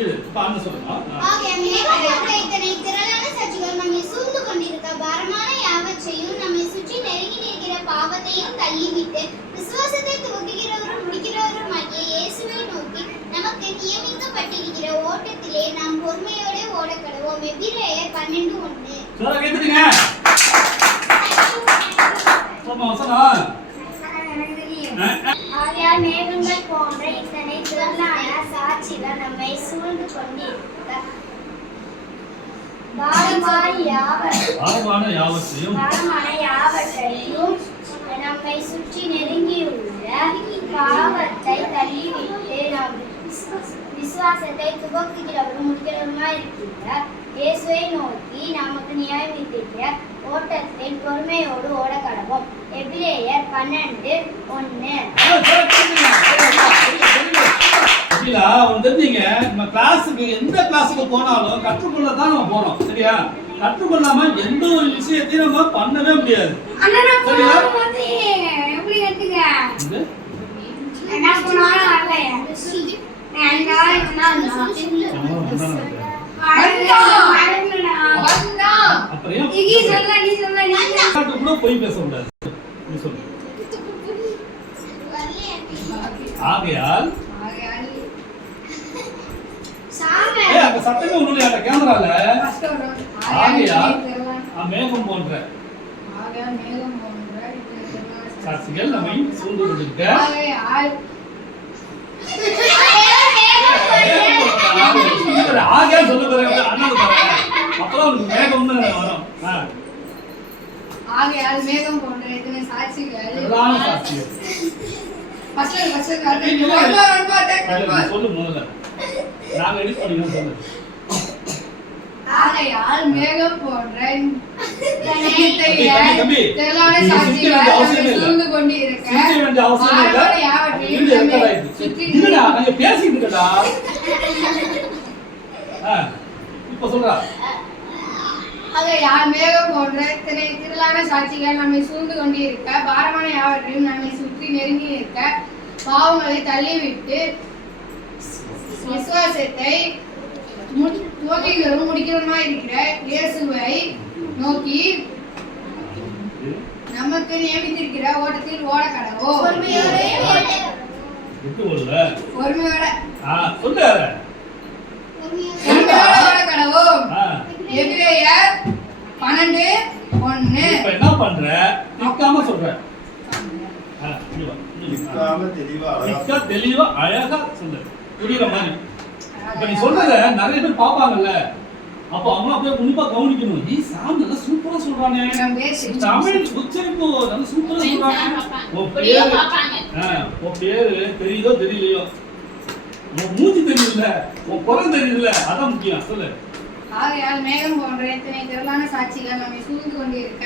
இது பான்னு சொல்லுங்க. ஆகவே மேகங்கள் இத்தனை திரளான சாட்சிகள் நம்மை சூழ்ந்து கொண்டிருக்க பாரமான யாவற்றையும் நம்மை சுற்றி நெருங்கி நிற்கிற பாவத்தையும் தள்ளிவிட்டு விசுவாசத்தை துவக்குகிறவரும் முடிக்கிறவருமாகிய இயேசுவை நோக்கி நமக்கு நியமிக்கப்பட்டிருக்கிற ஓட்டத்திலே நாம் பொறுமையோடு ஓடக்கடவோம். எபிரேயர் 12:1. சொல்ல கேக்குறீங்க? சொன்னா ஆகையால் மேகங்கள் போன்ற இத்தனை திரளான சாட்சிகள் நம்மை சூழ்ந்து கொண்டிருக்க பாரமான யாவற்றையும் நம்மை சுற்றி நெருங்கியுள்ள பாவத்தை தள்ளிவிட்டு நாம் விசுவாசத்தை துவக்குகிறவரும் முடிக்கிறவருமாய் இருக்கிற இயேசுவை நோக்கி நமக்கு நியமித்திருக்கிற ஓட்டத்தில் பொறுமையோடு ஓட கடவோம். எபிரேயர் 12:1. நம்ம கிளாஸுக்கு எந்த கிளாஸுக்கு போனாலும் கற்றுக்கொள்ள தான் நம்ம போறோம். சரியா? கற்றுக்கொள்ளாம எந்த ஒரு விஷயத்தையும் நம்ம பண்ணவே முடியாது. போய் பேச கூடாது. ஆகையால் சத்தமே ஒண்ணு அந்த கேமரால ஆகையால் மேகம் போன்ற சாட்சிகள் நம்மை சூழ்ந்து கொண்டிருக்க ஆகையால் சொல்ல போறேன் அப்புறம் மேகம் வரும். ஆகையால் மேகம் போன்ற இத்தனை சாட்சிகள் சொல்லு முதல்ல நாங்க எடிட் பண்ணிக்கணும் சொல்லு. ஆகையால் மேகம் போன்ற திரளான சாட்சிகள் சூழ்ந்து கொண்டிருக்க பேசிட்டு இருக்கடா. இப்ப சொல்றா. ஆகையால் மேகம் போன்ற இத்தனை திரளான சாட்சிகள் நம்மை சூழ்ந்து கொண்டிருக்க பாரமான யாவற்றையும் நம்மை சுற்றி நெருங்கி நிற்க பாவங்களை தள்ளிவிட்டு விசுவாசத்தை துவக்குகிறவரும் முடிக்கிறவருமாய் இருக்கிற இயேசுவை நோக்கி நமக்கு நியமித்திருக்கிற ஓட்டத்தில் ஓட கடவோம். பொறுமையோட ஓட கடவோம். எபிரேயர் 12:1. இப்ப என்ன பண்ற? நிக்காம சொல்ற. தெளிவா அழகா சொல்லு. புரியுற மாதிரி. இப்ப நீ சொல்றத நிறைய பேர் பாப்பாங்கல்ல. அப்ப அவங்க அப்படியே உன்னிப்பா கவனிக்கணும். நீ சாம் நல்லா சூப்பரா சொல்றானே. தமிழ் உச்சரிப்பு நல்லா சூப்பரா சொல்றானே. உன் பேரு தெரியுதோ தெரியலையோ. உன் மூஞ்சி தெரியுதுல்ல. உன் குரல் தெரியுதுல்ல. அதான் முக்கியம். சொல்லு. ஆகையால் மேகம் போன்ற இத்தனை திரளான சாட்சிகள் நம்மை சூழ்ந்து கொண்டிருக்க